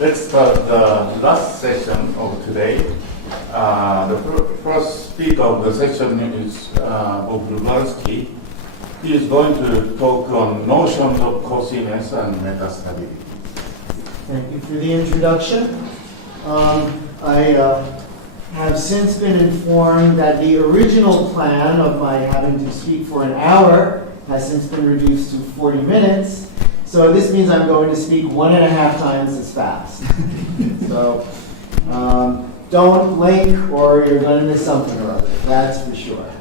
Let's start the last session of today. The first speaker of the session is of Lubarsky. He is going to talk on notions of Cauchyness and metastability. Thank you for the introduction. I have since been informed that the original plan of my having to speak for an hour has since been reduced to 40 minutes. So this means I'm going to speak 1.5 times as fast. So don't blink or you're going to miss something or other, that's for sure.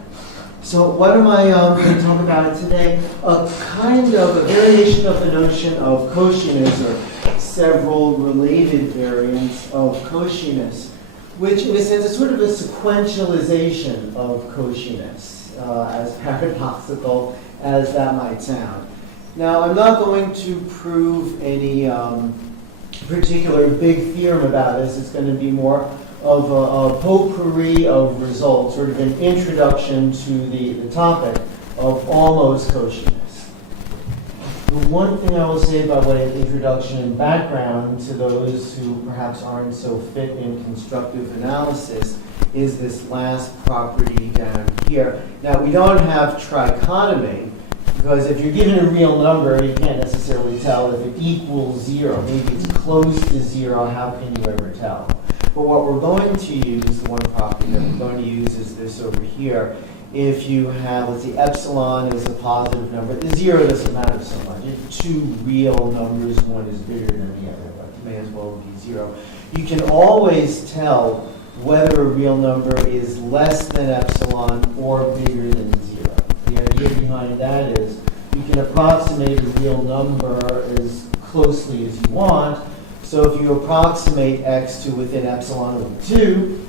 So what am I going to talk about today? A kind of a variation of the notion of Cauchyness, or several related variants of Cauchyness, which in a sense is sort of a sequentialization of Cauchyness, as paradoxical as that might sound. Now, I'm not going to prove any particular big theorem about this. It's going to be more of a potpourri of results, sort of an introduction to the topic of almost Cauchyness. The one thing I will say by way of introduction and background to those who perhaps aren't so fit in constructive analysis is this last property down here. Now, we don't have trichotomy, because if you're given a real number, you can't necessarily tell if it equals 0. Maybe it's close to 0, how can you ever tell? But what we're going to use, the one property that we're going to use is this over here. If you have, let's see, epsilon is a positive number, the 0 doesn't matter so much. If two real numbers, one is bigger than the other, but it may as well be 0. You can always tell whether a real number is less than epsilon or bigger than 0. The idea behind that is you can approximate a real number as closely as you want. So if you approximate x to within epsilon over 2,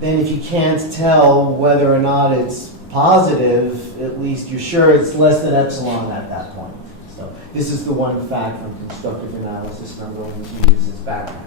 then if you can't tell whether or not it's positive, at least you're sure it's less than epsilon at that point. So this is the one fact from constructive analysis, and I'm going to use as background.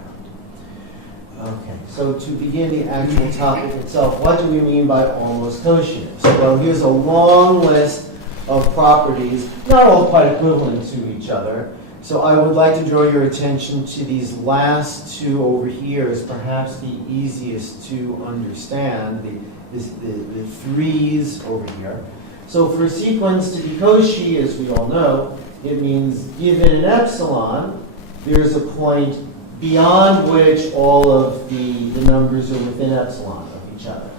Okay, so to begin the actual topic itself, what do we mean by almost Cauchyness? Well, here's a long list of properties, not all quite equivalent to each other. So I would like to draw your attention to these last two over here as perhaps the easiest to understand, the threes over here. So for a sequence to be Cauchy, as we all know, it means given an epsilon, there's a point beyond which all of the numbers are within epsilon of each other.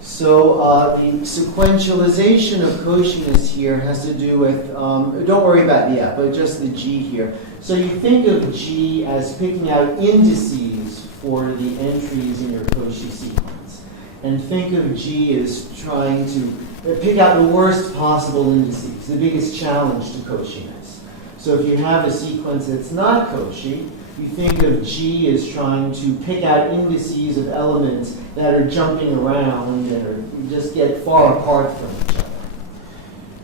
So the sequentialization of Cauchyness here has to do with, don't worry about the F, but just the G here. So you think of G as picking out indices for the entries in your Cauchy sequence. And think of G as trying to pick out the worst possible indices, the biggest challenge to Cauchyness. So if you have a sequence that's not Cauchy, you think of G as trying to pick out indices of elements that are jumping around and just get far apart from each other.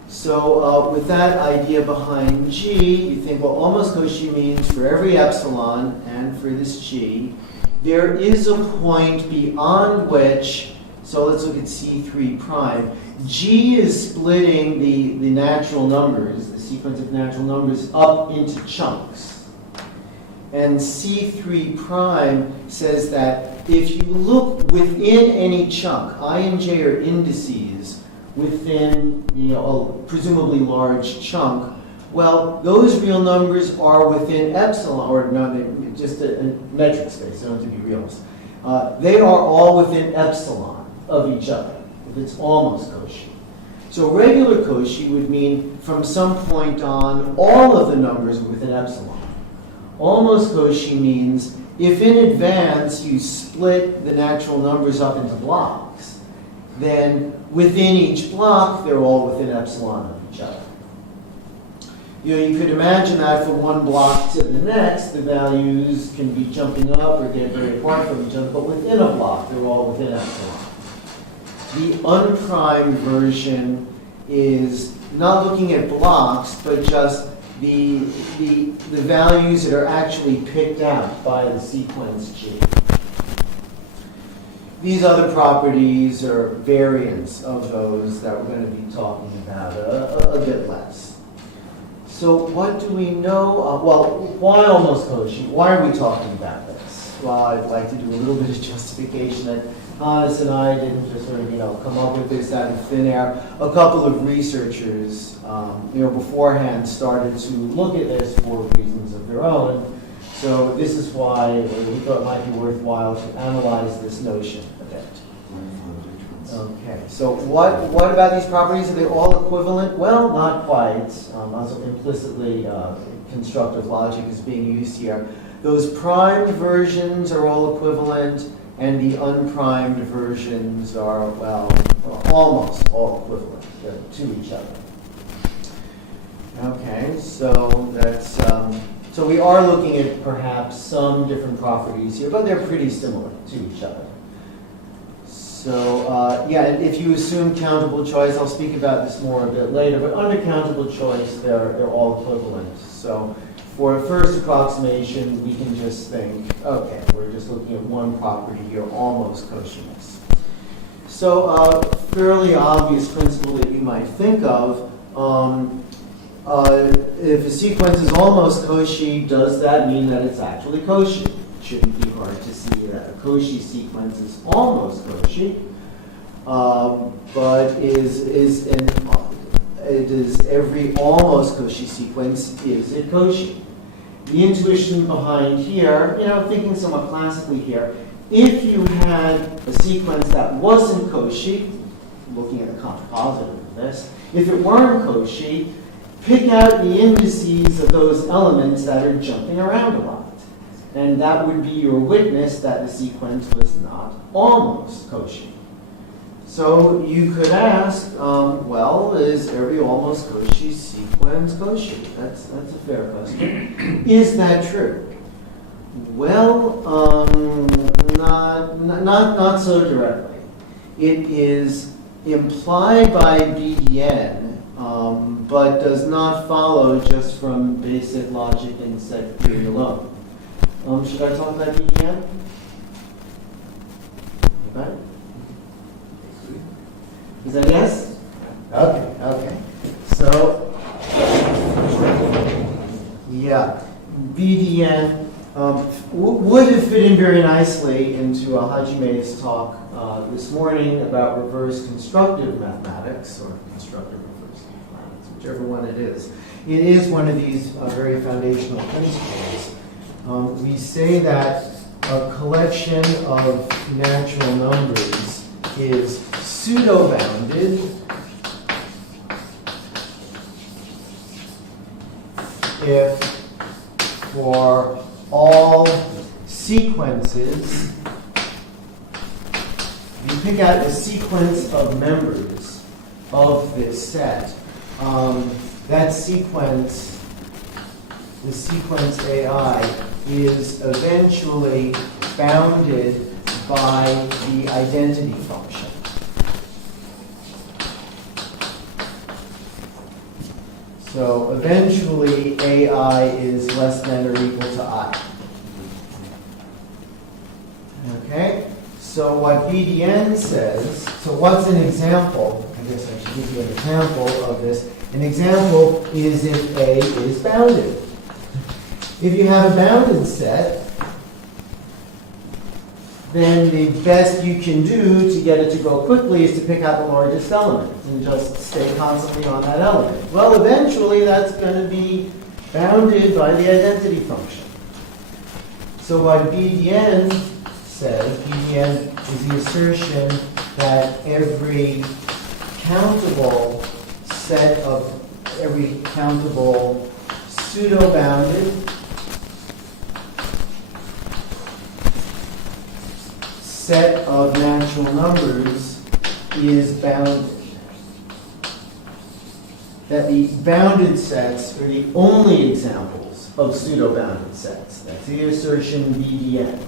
So with that idea behind G, you think, well, almost Cauchy means for every epsilon and for this G, there is a point beyond which, so let's look at C3 prime. G is splitting the natural numbers, the sequence of natural numbers, up into chunks. And C3 prime says that if you look within any chunk, I and J are indices within a presumably large chunk, well, those real numbers are within epsilon, or no, just a metric space, they don't have to be reals. They are all within epsilon of each other, if it's almost Cauchy. So regular Cauchy would mean from some point on, all of the numbers are within epsilon. Almost Cauchy means if in advance you split the natural numbers up into blocks, then within each block they're all within epsilon of each other. You could imagine that for one block to the next, the values can be jumping up or get very apart from each other, but within a block they're all within epsilon. The unprimed version is not looking at blocks, but just the values that are actually picked out by the sequence G. These other properties are variants of those that we're going to be talking about a bit less. So what do we know? Well, why almost Cauchy? Why are we talking about this? Well, I'd like to do a little bit of justification that Hannes and I didn't just sort of, come up with this out of thin air. A couple of researchers, beforehand started to look at this for reasons of their own. So this is why we thought it might be worthwhile to analyze this notion a bit. Okay, so what about these properties? Are they all equivalent? Well, not quite. Also implicitly, constructive logic is being used here. Those primed versions are all equivalent, and the unprimed versions are, well, almost all equivalent to each other. Okay, so that's, so we are looking at perhaps some different properties here, but they're pretty similar to each other. So, if you assume countable choice, I'll speak about this more a bit later, but under countable choice, they're all equivalent. So, for a first approximation, we can just think, okay, we're just looking at one property here, almost Cauchiness. So, fairly obvious principle that you might think of, if a sequence is almost Cauchy, does that mean that it's actually Cauchy? It shouldn't be hard to see that a Cauchy sequence is almost Cauchy, but is every almost Cauchy sequence, is it Cauchy? The intuition behind here, thinking somewhat classically here, if you had a sequence that wasn't Cauchy, looking at the contrapositive of this, if it weren't Cauchy, pick out the indices of those elements that are jumping around a lot. And that would be your witness that the sequence was not almost Cauchy. So you could ask, well, is every almost Cauchy sequence Cauchy? That's a fair question. Is that true? Well, not so directly. It is implied by BDN, but does not follow just from basic logic and set theory alone. Should I talk about BDN? Anybody? Is that yes? Okay. So, BDN would have fit in very nicely into Hajime's talk this morning about reverse constructive mathematics, or constructive reverse mathematics, whichever one it is. It is one of these very foundational principles. We say that a collection of natural numbers is pseudo-bounded if for all sequences, you pick out a sequence of members of this set, that sequence, the sequence AI, is eventually bounded by the identity function. So eventually AI is less than or equal to I. Okay? So what BDN says, so what's an example? I guess I should give you an example of this. An example is if A is bounded. If you have a bounded set, then the best you can do to get it to go quickly is to pick out the largest element and just stay constantly on that element. Well, eventually that's going to be bounded by the identity function. So what BDN says, BDN is the assertion that every countable set of, every countable pseudo-bounded set of natural numbers is bounded. That the bounded sets are the only examples of pseudo-bounded sets. That's the assertion BDN.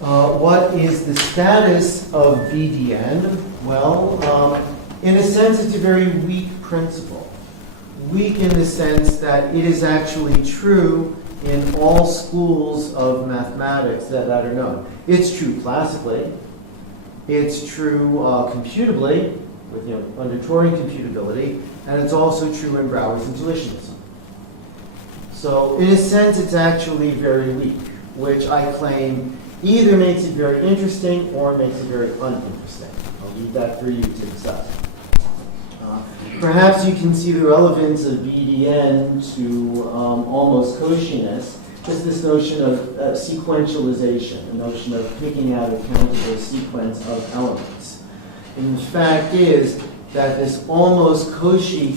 What is the status of BDN? Well, in a sense, it's a very weak principle. Weak in the sense that it is actually true in all schools of mathematics that are known. It's true classically. It's true computably. with, under Turing computability, and it's also true in Brouwer's intuitionism. So in a sense, it's actually very weak, which I claim either makes it very interesting or makes it very uninteresting. I'll leave that for you to decide. Perhaps you can see the relevance of BDN to almost Cauchyness, just this notion of sequentialization, the notion of picking out a countable sequence of elements. And the fact is that this almost Cauchy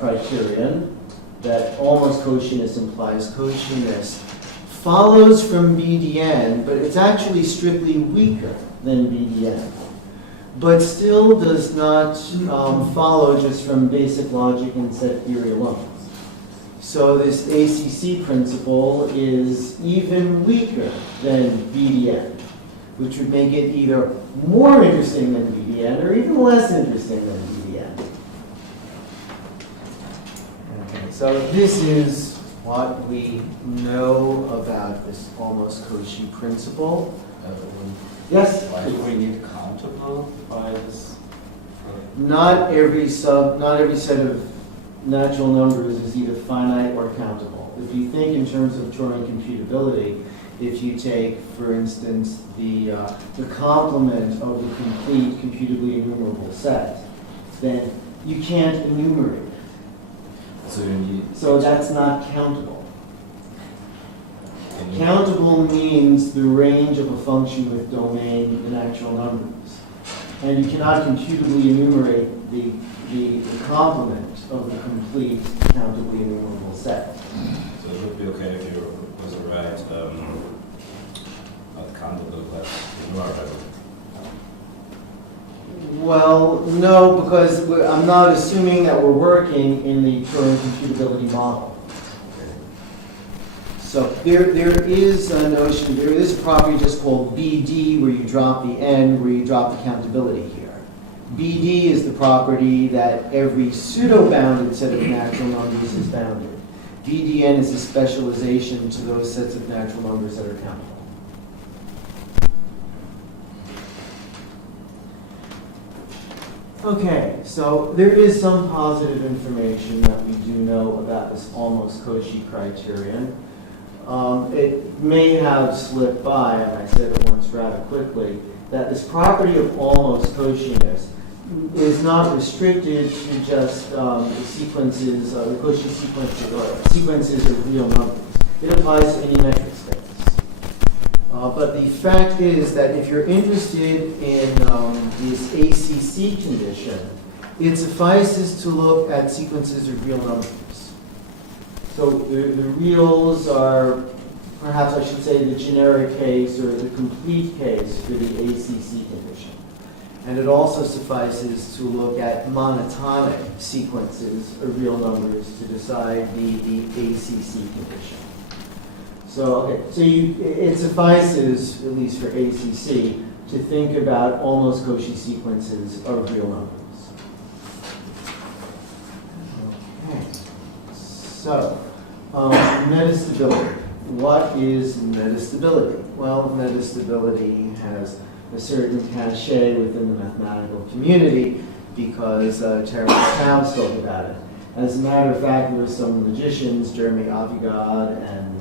criterion, that almost Cauchiness implies Cauchiness, follows from BDN, but it's actually strictly weaker than BDN, but still does not follow just from basic logic and set theory alone. So this ACC principle is even weaker than BDN, which would make it either more interesting than BDN or even less interesting than BDN. Okay, so this is what we know about this almost Cauchy principle. Yes? Why do we need countable by this? Not every set of natural numbers is either finite or countable. If you think in terms of Turing computability, if you take, for instance, the complement of the complete computably enumerable set, then you can't enumerate it. So that's not countable. Countable means the range of a function with domain in natural numbers. And you cannot computably enumerate the complement of the complete countably enumerable set. So it would be okay if you was right, not countable, but enumerable. Well, no, because I'm not assuming that we're working in the Turing computability model. So there is a notion, there is a property just called BD, where you drop the N, where you drop the countability here. BD is the property that every pseudo-bounded set of natural numbers is bounded. BDN is a specialization to those sets of natural numbers that are countable. Okay, so there is some positive information that we do know about this almost Cauchy criterion. It may have slipped by, and I said it once rather quickly, that this property of almost Cauchiness is not restricted to just the sequences, the Cauchy sequences, or sequences of real numbers. It applies to any metric space. But the fact is that if you're interested in this ACC condition, it suffices to look at sequences of real numbers. So the reals are, perhaps I should say, the generic case or the complete case for the ACC condition. And it also suffices to look at monotonic sequences of real numbers to decide the ACC condition. So, okay, so it suffices, at least for ACC, to think about almost Cauchy sequences of real numbers. Okay, so metastability. What is metastability? Well, metastability has a certain cachet within the mathematical community because Terence Tao spoke about it. As a matter of fact, there were some logicians, Jeremy Avigad and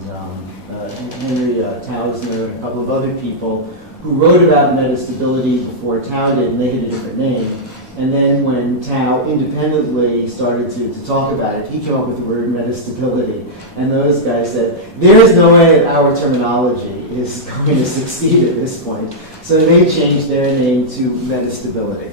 Henry Tausner and a couple of other people who wrote about metastability before Tao did, and they had a different name. And then when Tao independently started to talk about it, he came up with the word metastability. And those guys said, there's no way that our terminology is going to succeed at this point. So they changed their name to metastability.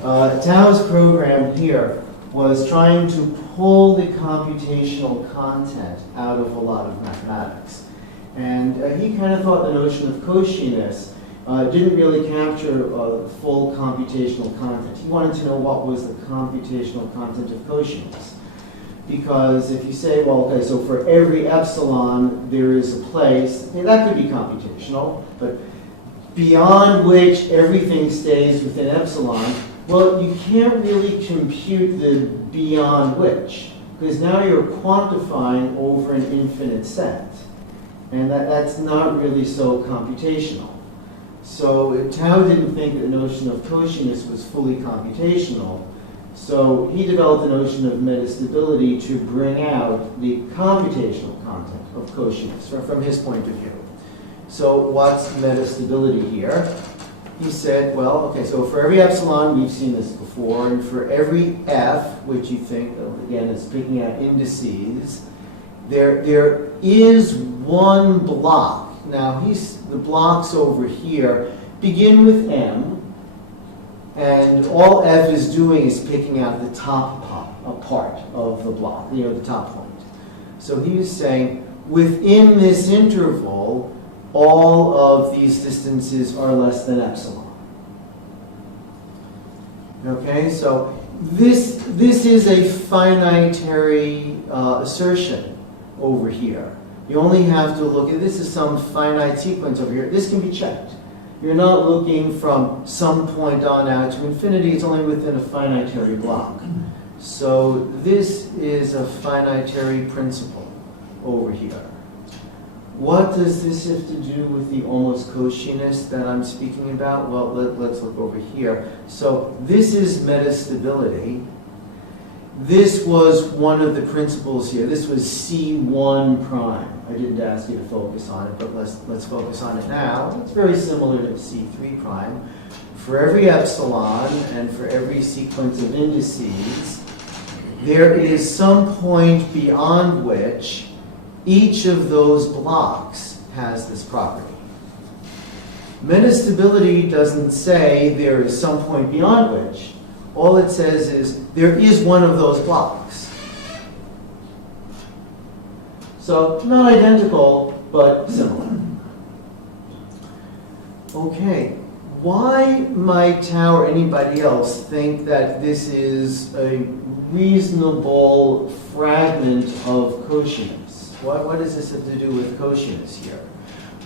Tao's program here was trying to pull the computational content out of a lot of mathematics. And he kind of thought the notion of Cauchiness didn't really capture full computational content. He wanted to know what was the computational content of Cauchiness. Because if you say, well, okay, so for every epsilon there is a place, that could be computational, but beyond which everything stays within epsilon, well, you can't really compute the beyond which, because now you're quantifying over an infinite set. And that's not really so computational. So Tao didn't think the notion of Cauchyness was fully computational. So he developed the notion of metastability to bring out the computational content of Cauchyness from his point of view. So what's metastability here? He said, well, okay, so for every epsilon, we've seen this before, and for every f, which you think, again, is picking out indices, there is one block. Now, the blocks over here begin with M, and all f is doing is picking out the top part of the block, the top point. So he was saying, within this interval, all of these distances are less than epsilon. Okay, so this is a finitary assertion over here. You only have to look at this is some finite sequence over here. This can be checked. You're not looking from some point on out to infinity. It's only within a finitary block. So this is a finitary principle over here. What does this have to do with the almost Cauchyness that I'm speaking about? Well, let's look over here. So this is metastability. This was one of the principles here. This was C1 prime. I didn't ask you to focus on it, but let's focus on it now. It's very similar to C3 prime. For every epsilon and for every sequence of indices, there is some point beyond which each of those blocks has this property. Metastability doesn't say there is some point beyond which. All it says is there is one of those blocks. So not identical, but similar. Okay, why might Tao or anybody else think that this is a reasonable fragment of Cauchyness? What does this have to do with Cauchyness here?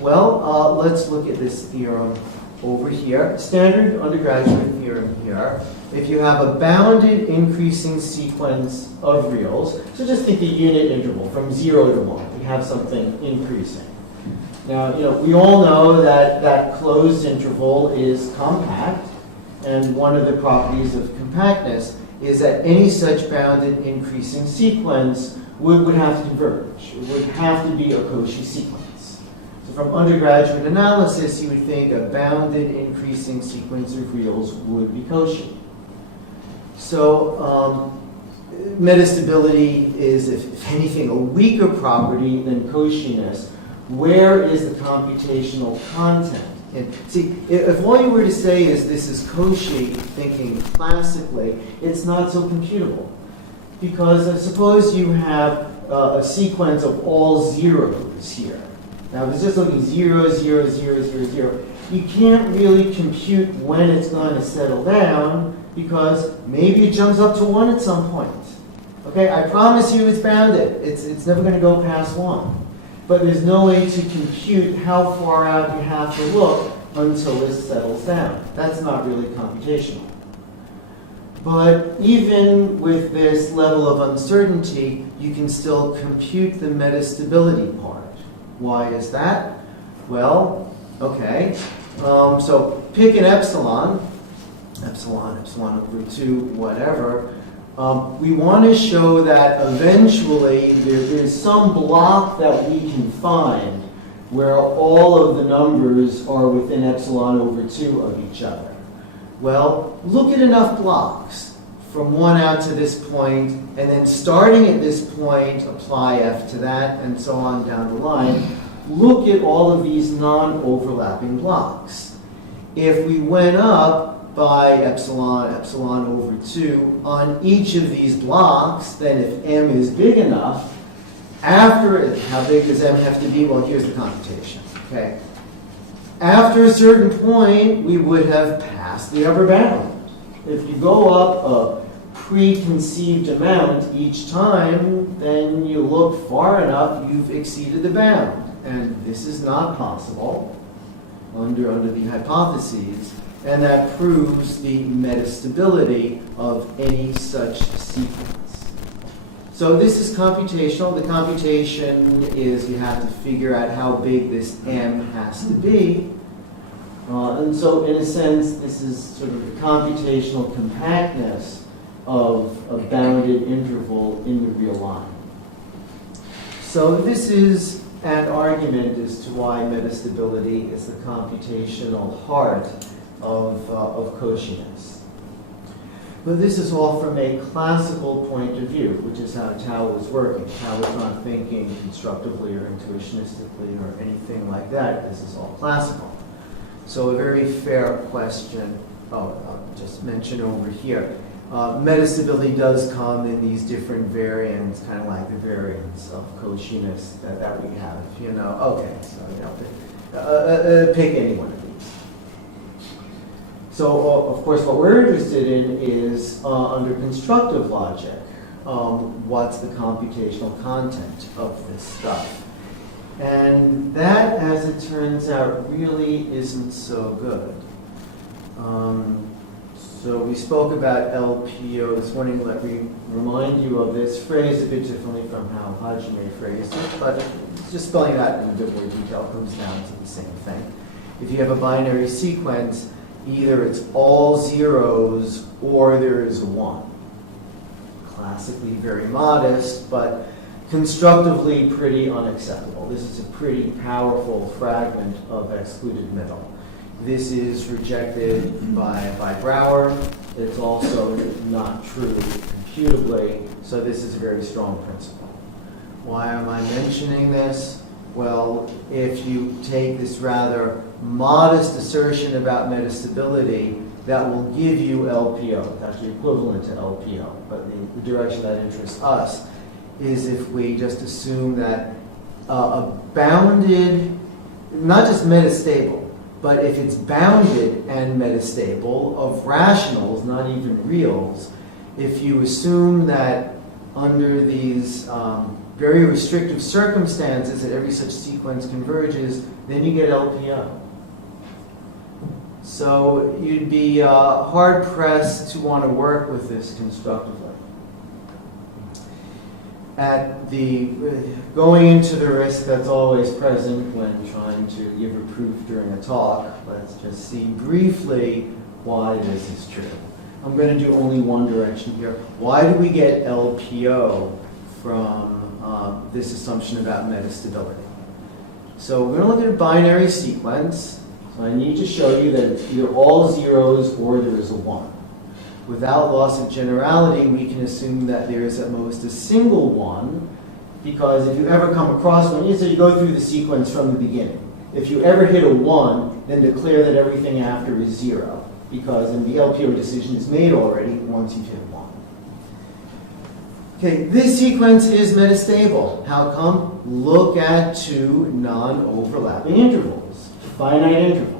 Well, let's look at this theorem over here. Standard undergraduate theorem here. If you have a bounded increasing sequence of reals, so just think a unit interval from 0 to 1. We have something increasing. Now, we all know that that closed interval is compact, and one of the properties of compactness is that any such bounded increasing sequence would have to converge. It would have to be a Cauchy sequence. So from undergraduate analysis, you would think a bounded increasing sequence of reals would be Cauchy. So metastability is, if anything, a weaker property than Cauchyness. Where is the computational content? And see, if all you were to say is this is Cauchy thinking classically, it's not so computable. Because suppose you have a sequence of all zeros here. Now, if it's just looking 0, 0, 0, 0, 0, you can't really compute when it's going to settle down because maybe it jumps up to 1 at some point. Okay, I promise you it's bounded. It's never going to go past 1. But there's no way to compute how far out you have to look until this settles down. That's not really computational. But even with this level of uncertainty, you can still compute the metastability part. Why is that? Well, okay. So pick an epsilon over 2, whatever. We want to show that eventually there's some block that we can find where all of the numbers are within epsilon over 2 of each other. Well, look at enough blocks from 1 out to this point, and then starting at this point, apply f to that, and so on down the line. Look at all of these non-overlapping blocks. If we went up by epsilon over 2 on each of these blocks, then if m is big enough, after, how big does m have to be? Well, here's the computation, okay? After a certain point, we would have passed the upper bound. If you go up a preconceived amount each time, then you look far enough, you've exceeded the bound. And this is not possible under the hypotheses, and that proves the metastability of any such sequence. So this is computational. The computation is you have to figure out how big this m has to be. And so, in a sense, this is sort of the computational compactness of a bounded interval in the real line. So this is an argument as to why metastability is the computational heart of Cauchiness. But this is all from a classical point of view, which is how Tao was working. Tao was not thinking constructively or intuitionistically or anything like that. This is all classical. So a very fair question, I'll just mention over here. Metastability does come in these different variants, kind of like the variants of Cauchiness that we have. You know, okay, so pick any one of these. So, of course, what we're interested in is under constructive logic, what's the computational content of this stuff? And that, as it turns out, really isn't so good. So we spoke about LPO this morning. Let me remind you of this phrase a bit differently from how Hajime phrased it, but just spelling it out in a bit more detail comes down to the same thing. If you have a binary sequence, either it's all zeros or there is a 1. Classically very modest, but constructively pretty unacceptable. This is a pretty powerful fragment of excluded middle. This is rejected by Brouwer. It's also not true computably, so this is a very strong principle. Why am I mentioning this? Well, if you take this rather modest assertion about metastability, that will give you LPO. It's actually equivalent to LPO, but the direction that interests us is if we just assume that a bounded, not just metastable, but if it's bounded and metastable of rationals, not even reals, if you assume that under these very restrictive circumstances that every such sequence converges, then you get LPO. So you'd be hard-pressed to want to work with this constructively. Going into the risk that's always present when trying to give a proof during a talk, let's just see briefly why this is true. I'm going to do only one direction here. Why do we get LPO from this assumption about metastability? So we're going to look at a binary sequence. So I need to show you that it's either all zeros or there is a 1. Without loss of generality, we can assume that there is at most a single 1, because if you ever come across one, so you go through the sequence from the beginning. If you ever hit a 1, then declare that everything after is 0, because the LPO decision is made already once you've hit 1. Okay, this sequence is metastable. How come? Look at two non-overlapping intervals, finite intervals.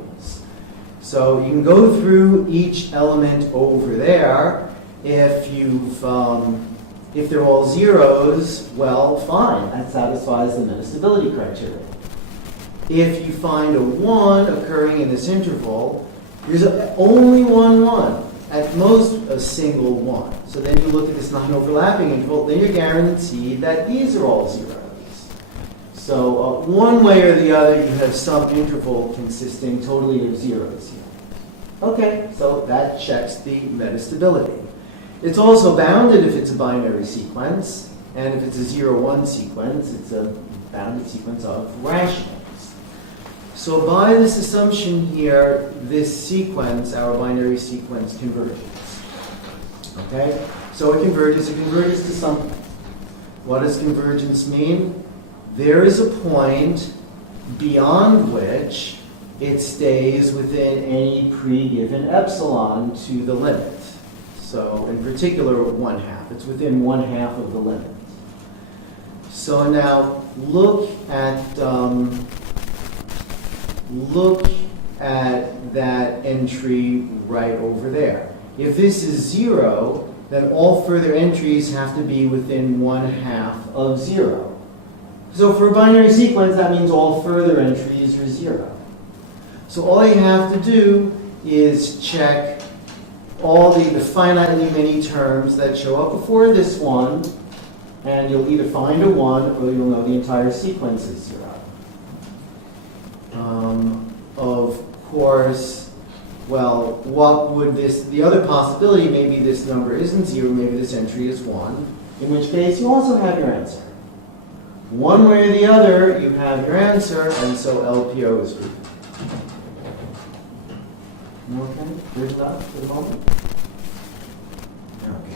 So you can go through each element over there. If they're all zeros, well, fine. That satisfies the metastability criteria. If you find a 1 occurring in this interval, there's only one 1. At most, a single 1. So then you look at this non-overlapping interval, then you're guaranteed that these are all zeros. So one way or the other, you have some interval consisting totally of zeros here. Okay, so that checks the metastability. It's also bounded if it's a binary sequence, and if it's a 0-1 sequence, it's a bounded sequence of rationals. So by this assumption here, this sequence, our binary sequence, converges. Okay? So it converges to something. What does convergence mean? There is a point beyond which it stays within any pre-given epsilon to the limit. So in particular, 1/2. It's within 1/2 of the limit. So now look at that entry right over there. If this is 0, then all further entries have to be within 1/2 of 0. So for a binary sequence, that means all further entries are 0. So all you have to do is check all the finitely many terms that show up before this one, and you'll either find a 1 or you'll know the entire sequence is 0. Of course, well, what would the other possibility, maybe this number isn't 0, maybe this entry is 1, in which case you also have your answer. One way or the other, you have your answer, and so LPO is good. Okay, good enough for the moment? Okay.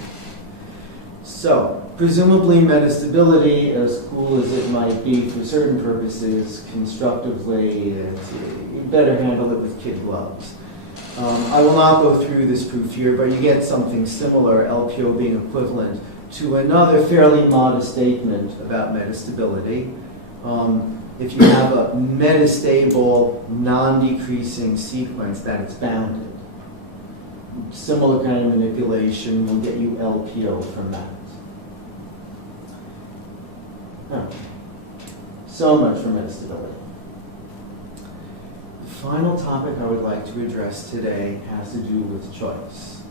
So, presumably metastability, as cool as it might be for certain purposes, constructively, you better handle it with kid gloves. I will not go through this proof here, but you get something similar, LPO being equivalent to another fairly modest statement about metastability. If you have a metastable, non-decreasing sequence, that it's bounded. Similar kind of manipulation will get you LPO from that. Okay. So much for metastability. The final topic I would like to address today has to do with choice.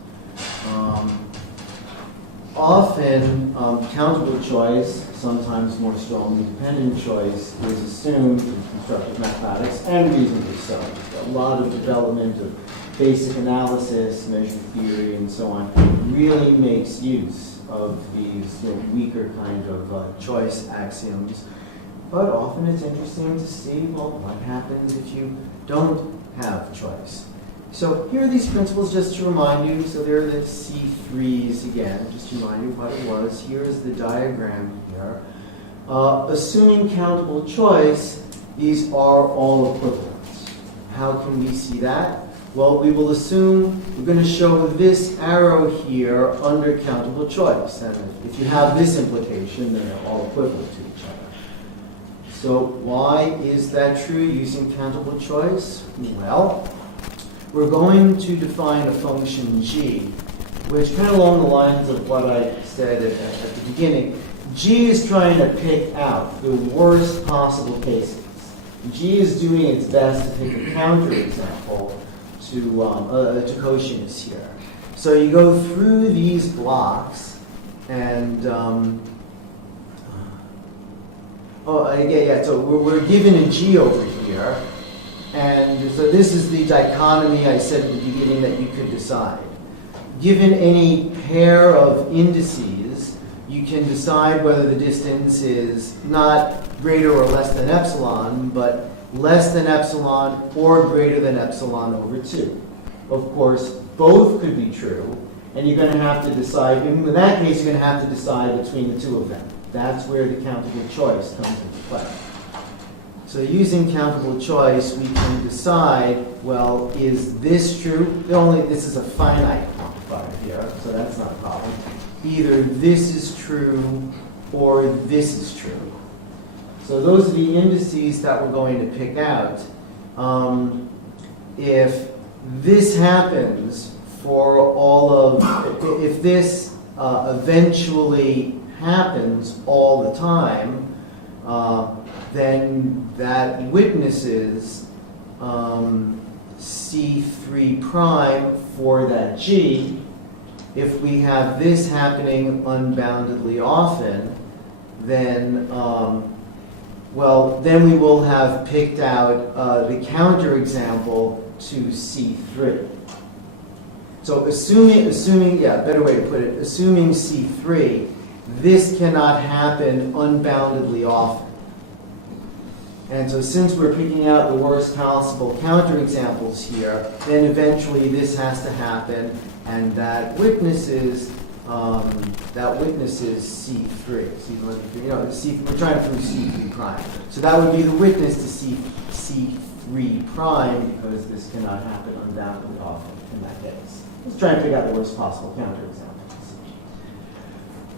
Often, countable choice, sometimes more strongly dependent choice, is assumed in constructive mathematics, and reasonably so. A lot of development of basic analysis, measure theory, and so on really makes use of these weaker kind of choice axioms. But often it's interesting to see, well, what happens if you don't have choice? So here are these principles just to remind you. So there are the C3s again, just to remind you what it was. Here's the diagram here. Assuming countable choice, these are all equivalent. How can we see that? Well, we will assume we're going to show this arrow here under countable choice. And if you have this implication, then they're all equivalent to each other. So why is that true using countable choice? Well, we're going to define a function g, which kind of along the lines of what I said at the beginning. G is trying to pick out the worst possible cases. G is doing its best to pick a counterexample to Cauchyness here. So you go through these blocks and so we're given a G over here. And so this is the dichotomy I said at the beginning that you could decide. Given any pair of indices, you can decide whether the distance is not greater or less than epsilon, but less than epsilon or greater than epsilon over 2. Of course, both could be true, and you're going to have to decide, in that case, you're going to have to decide between the two of them. That's where the countable choice comes into play. So using countable choice, we can decide, well, is this true? This is a finite quantifier here, so that's not a problem. Either this is true or this is true. So those are the indices that we're going to pick out. If this happens for all of, if this eventually happens all the time, then that witnesses C3 prime for that G. If we have this happening unboundedly often, then then we will have picked out the counterexample to C3. So better way to put it, assuming C3, this cannot happen unboundedly often. And so since we're picking out the worst possible counterexamples here, then eventually this has to happen, and that witnesses C3. We're trying to prove C3 prime. So that would be the witness to C3 prime, because this cannot happen unboundedly often in that case. Let's try and pick out the worst possible counterexamples.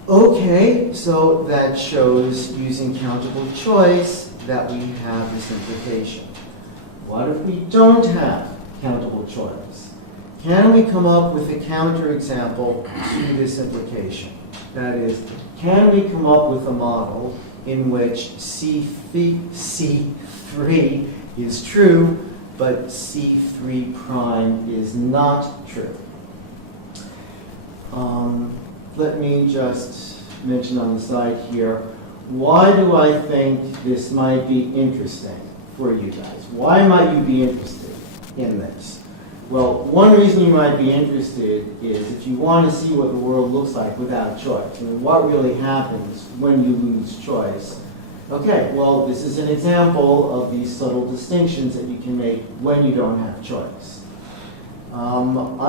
Okay, so that shows using countable choice that we have this implication. What if we don't have countable choice? Can we come up with a counterexample to this implication? That is, can we come up with a model in which C3 is true, but C3 prime is not true? Let me just mention on the side here, why do I think this might be interesting for you guys? Why might you be interested? in this? Well, one reason you might be interested is if you want to see what the world looks like without choice. I mean, what really happens when you lose choice? Okay, well, this is an example of these subtle distinctions that you can make when you don't have choice. I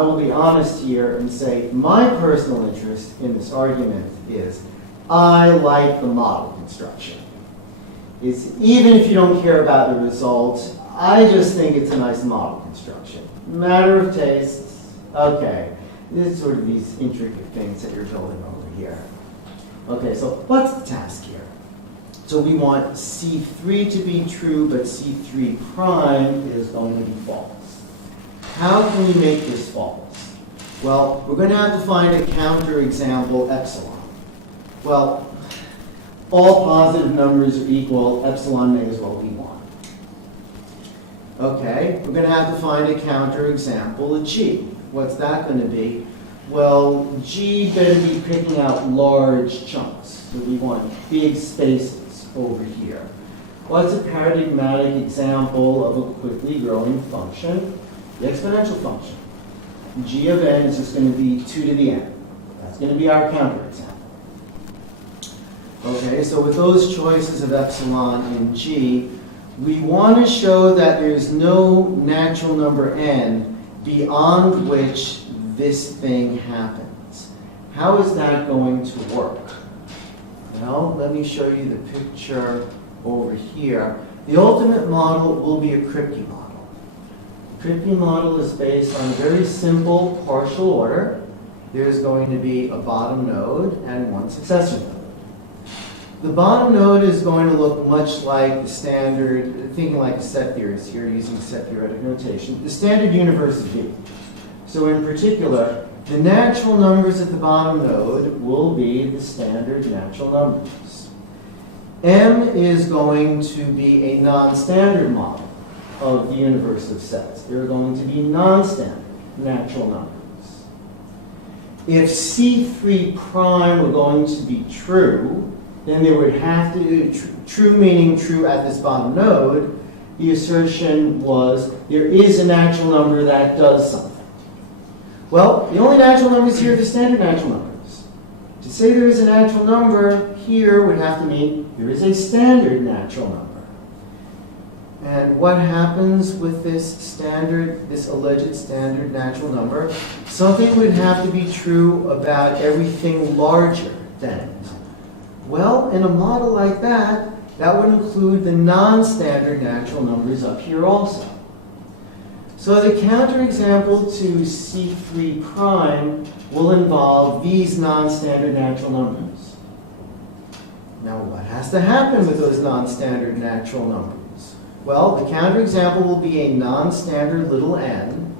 will be honest here and say my personal interest in this argument is I like the model construction. It's, even if you don't care about the results, I just think it's a nice model construction. Matter of taste, okay. There's sort of these intricate things that you're building over here. Okay, so what's the task here? So we want C3 to be true, but C3 prime is going to be false. How can we make this false? Well, we're going to have to find a counterexample epsilon. Well, all positive numbers are equal, epsilon may as well be 1. Okay, we're going to have to find a counterexample of G. What's that going to be? Well, G better be picking out large chunks. So we want big spaces over here. What's a paradigmatic example of a quickly growing function? The exponential function. G of n is just going to be 2 to the n. That's going to be our counterexample. Okay, so with those choices of epsilon and G, we want to show that there's no natural number n beyond which this thing happens. How is that going to work? Well, let me show you the picture over here. The ultimate model will be a Kripke model. The Kripke model is based on a very simple partial order. There's going to be a bottom node and one successor node. The bottom node is going to look much like the standard, thinking like a set theorist here, using set theoretic notation, the standard universe of V. So in particular, the natural numbers at the bottom node will be the standard natural numbers. M is going to be a non-standard model of the universe of sets. They're going to be non-standard natural numbers. If C3 prime were going to be true, then there would have to be true meaning true at this bottom node. The assertion was there is a natural number that does something. Well, the only natural numbers here are the standard natural numbers. To say there is a natural number here would have to mean there is a standard natural number. And what happens with this standard, this alleged standard natural number? Something would have to be true about everything larger than it. Well, in a model like that, that would include the non-standard natural numbers up here also. So the counterexample to C3 prime will involve these non-standard natural numbers. Now, what has to happen with those non-standard natural numbers? Well, the counterexample will be a non-standard little n,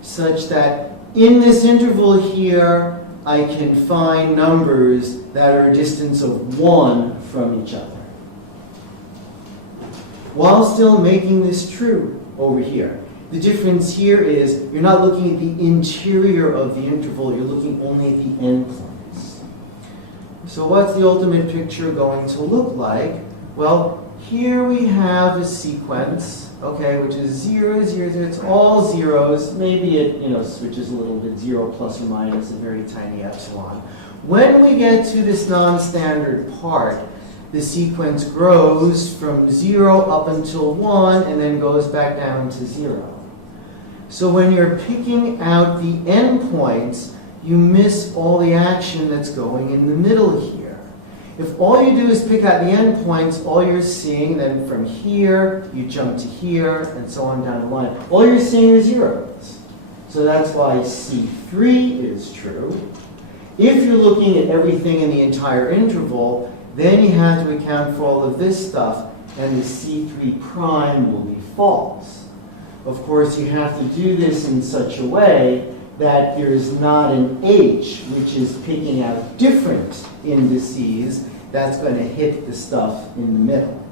such that in this interval here, I can find numbers that are a distance of 1 from each other, while still making this true over here. The difference here is you're not looking at the interior of the interval, you're looking only at the endpoints. So what's the ultimate picture going to look like? Well, here we have a sequence, okay, which is 0, 0, 0. It's all zeros. Maybe it switches a little bit, 0 plus or minus a very tiny epsilon. When we get to this non-standard part, the sequence grows from 0 up until 1 and then goes back down to 0. So when you're picking out the endpoints, you miss all the action that's going in the middle here. If all you do is pick out the endpoints, all you're seeing, then from here, you jump to here, and so on down the line. All you're seeing are zeros. So that's why C3 is true. If you're looking at everything in the entire interval, then you have to account for all of this stuff, and the C3 prime will be false. Of course, you have to do this in such a way that there's not an H, which is picking out different indices, that's going to hit the stuff in the middle.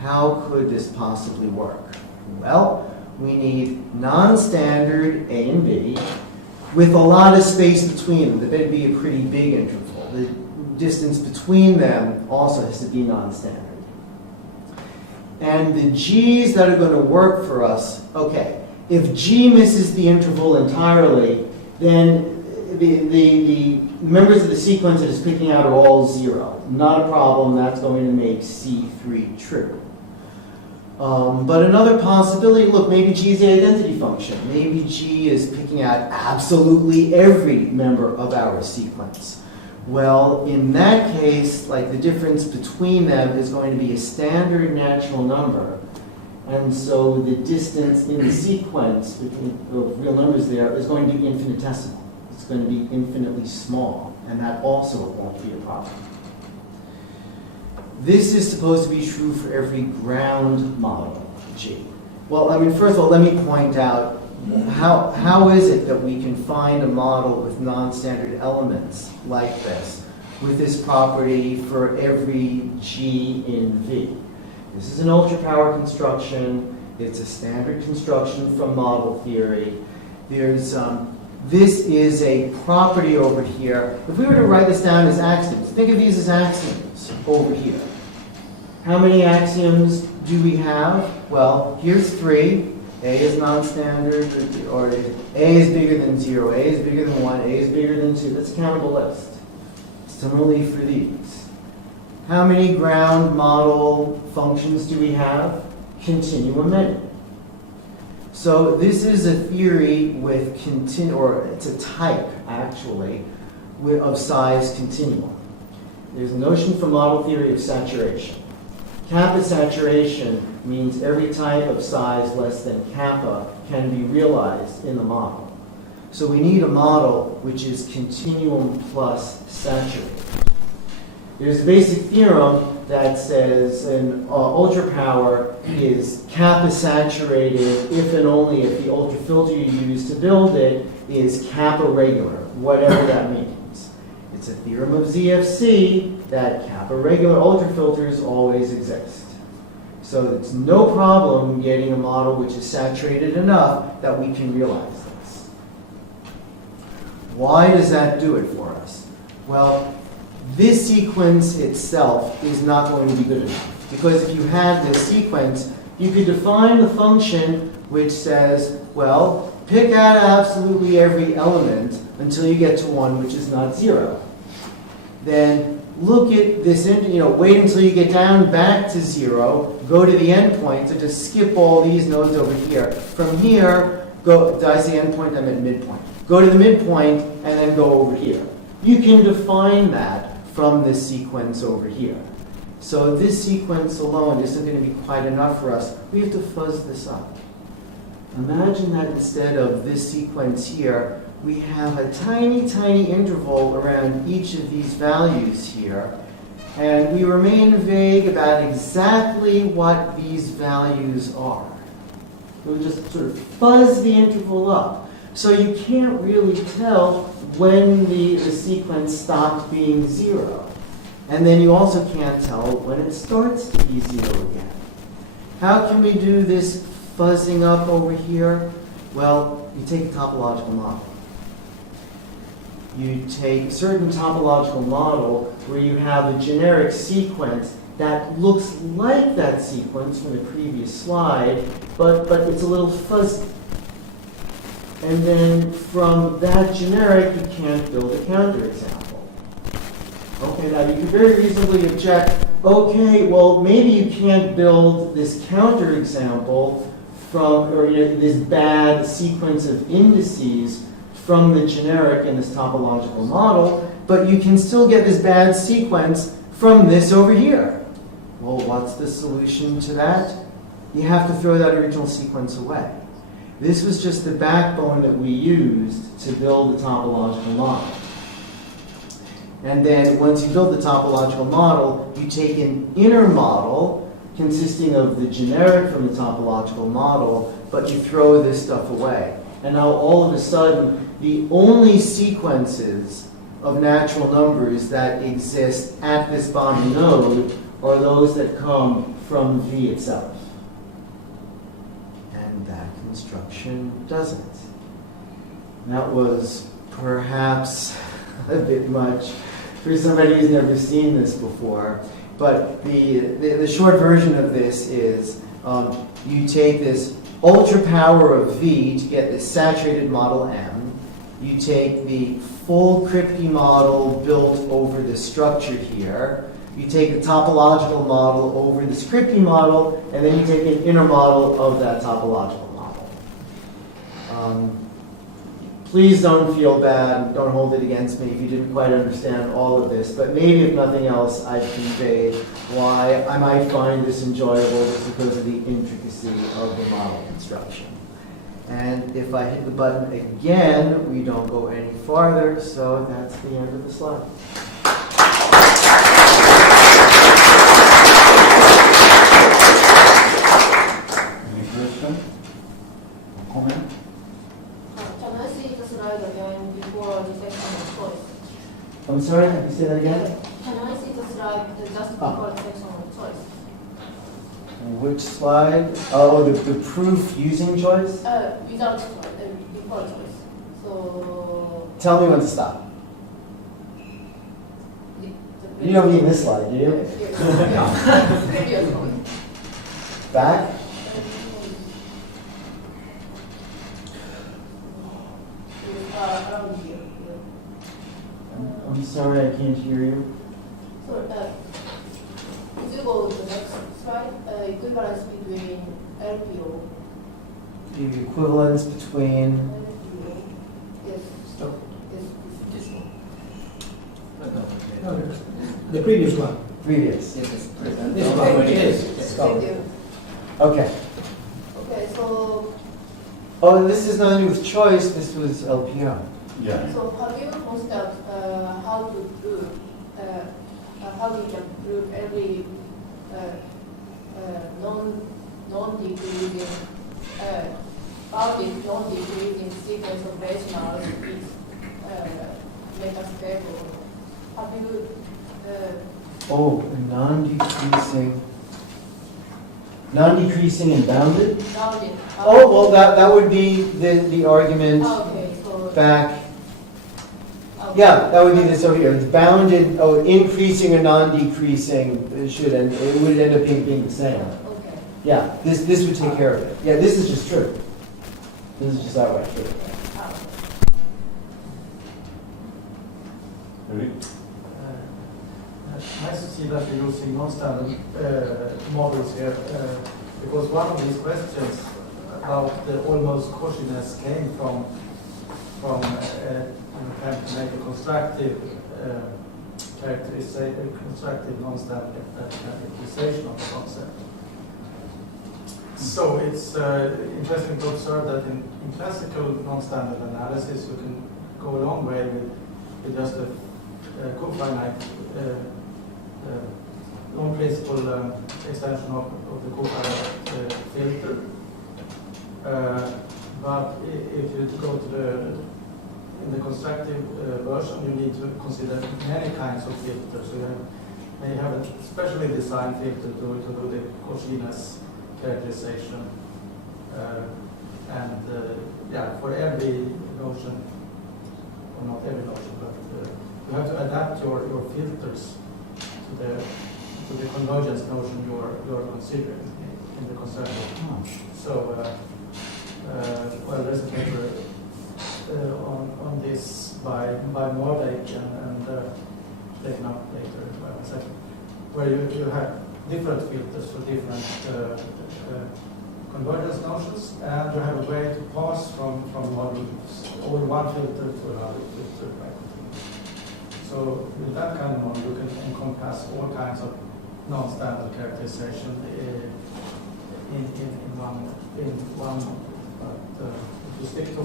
How could this possibly work? Well, we need non-standard A and B with a lot of space between them. There better be a pretty big interval. The distance between them also has to be non-standard. And the G's that are going to work for us, okay, If G misses the interval entirely, then the members of the sequence that it's picking out are all 0. Not a problem, that's going to make C3 true. But another possibility, look, maybe G is the identity function. Maybe G is picking out absolutely every member of our sequence. Well, in that case, like the difference between them is going to be a standard natural number. And so the distance in the sequence between the real numbers there is going to be infinitesimal. It's going to be infinitely small, and that also won't be a problem. This is supposed to be true for every ground model, G. Well, I mean, first of all, let me point out how is it that we can find a model with non-standard elements like this with this property for every G in V. This is an ultra-power construction. It's a standard construction from model theory. There's this is a property over here. If we were to write this down as axioms, think of these as axioms over here. How many axioms do we have? Well, here's 3. A is non-standard, or A is bigger than 0, A is bigger than 1, A is bigger than 2. That's a countable list. Similarly for these. How many ground model functions do we have? Continuum many. So this is a theory with or it's a type, actually, of size continuum. There's a notion for model theory of saturation. Kappa saturation means every type of size less than kappa can be realized in the model. So we need a model which is continuum plus saturated. There's a basic theorem that says an ultra power is kappa saturated if and only if the ultra filter you use to build it is kappa regular, whatever that means. It's a theorem of ZFC that kappa regular ultra filters always exist. So it's no problem getting a model which is saturated enough that we can realize this. Why does that do it for us? Well, this sequence itself is not going to be good enough. Because if you had this sequence, you could define the function which says, well, pick out absolutely every element until you get to 1 which is not 0. Then look at this, wait until you get down back to 0, go to the endpoint, so just skip all these nodes over here. From here, did I say endpoint? I meant midpoint. Go to the midpoint and then go over here. You can define that from this sequence over here. So this sequence alone isn't going to be quite enough for us. We have to fuzz this up. Imagine that instead of this sequence here, we have a tiny, tiny interval around each of these values here, and we remain vague about exactly what these values are. We'll just sort of fuzz the interval up. So you can't really tell when the sequence stopped being 0. And then you also can't tell when it starts to be 0 again. How can we do this fuzzing up over here? Well, you take a topological model. You take a certain topological model where you have a generic sequence that looks like that sequence from the previous slide, but it's a little fuzzy. And then from that generic, you can't build a counterexample. Okay, now you can very reasonably object, okay, well, maybe you can't build this counterexample from, or this bad sequence of indices from the generic in this topological model, but you can still get this bad sequence from this over here. Well, what's the solution to that? You have to throw that original sequence away. This was just the backbone that we used to build the topological model. And then once you build the topological model, you take an inner model consisting of the generic from the topological model, but you throw this stuff away. And now all of a sudden, the only sequences of natural numbers that exist at this bottom node are those that come from V itself. And that construction doesn't. That was perhaps a bit much for somebody who's never seen this before. But the short version of this is you take this ultra power of V to get this saturated model M. You take the full Kripke model built over the structure here. You take the topological model over this Kripke model, and then you take an inner model of that topological model. Please don't feel bad, don't hold it against me if you didn't quite understand all of this, but maybe if nothing else, I've conveyed why I might find this enjoyable just because of the intricacy of the model construction. And if I hit the button again, we don't go any farther, so that's the end of the slide. Any question? Comment? Can I see the slide again before the section of choice? I'm sorry, can you say that again? Can I see the slide just before the section of choice? Which slide? Oh, the proof using choice? Without before choice. So. Tell me when to stop. You don't mean this slide, do you? Previous one. Back? Around here. I'm sorry, I can't hear you. So, if you go to the next slide, equivalence between LPO. The equivalence between. Yes. Stop. Yes. This one. No, the previous one. Previous. This one. Yes. Stop. Thank you. Okay. Okay, so Oh, and this is nothing to do with choice, this was LPO. Yeah. So have you considered how to prove, how we can prove every non-decreasing, bounded non-decreasing sequence of rationals is metastable? Have you Oh, non-decreasing and bounded? bounded? Oh, well, that would be the argument Okay, so back. okay. Yeah, that would be this over here. It's bounded, increasing or non-decreasing, it would end up being the same. Okay. Yeah, this would take care of it. Yeah, this is just true. This is just outright true. Ready? Nice to see that you're using non-standard models here, because one of these questions about the almost Cauchyness came from trying to make a constructive constructive non-standard characterization of the concept. So it's interesting to observe that in classical non-standard analysis, you can go a long way with just a cofinite non-principal extension of the cofinite filter. But if you go to in the constructive version, you need to consider many kinds of filters. So you may have a specially designed filter to do the Cauchyness characterization. For every notion, or not every notion, but you have to adapt your filters to the convergence notion you're considering in the constructive. So, there's a paper on this by Mordek and taken up later by a second, where you have different filters for different convergence notions, and you have a way to pass from models over one filter to another filter. So with that kind of model, you can encompass all kinds of non-standard characterization in one. But if you stick to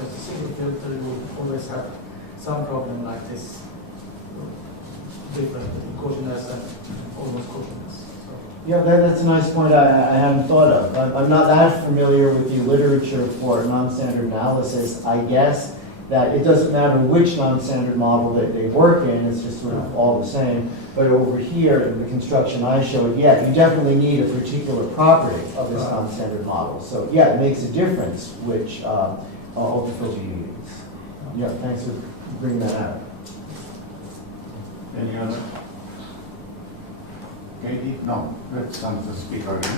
just a single filter, you will always have some problem like this, different Cauchyness and almost Cauchyness. Yeah, that's a nice point I haven't thought of. I'm not that familiar with the literature for non-standard analysis. I guess that it doesn't matter which non-standard model that they work in, it's just sort of all the same. But over here, in the construction I showed, yeah, you definitely need a particular property of this non-standard model. So yeah, it makes a difference which ultrafilter you use. Yeah, thanks for bringing that out. Any other? Maybe? No. Let's come to the speaker again.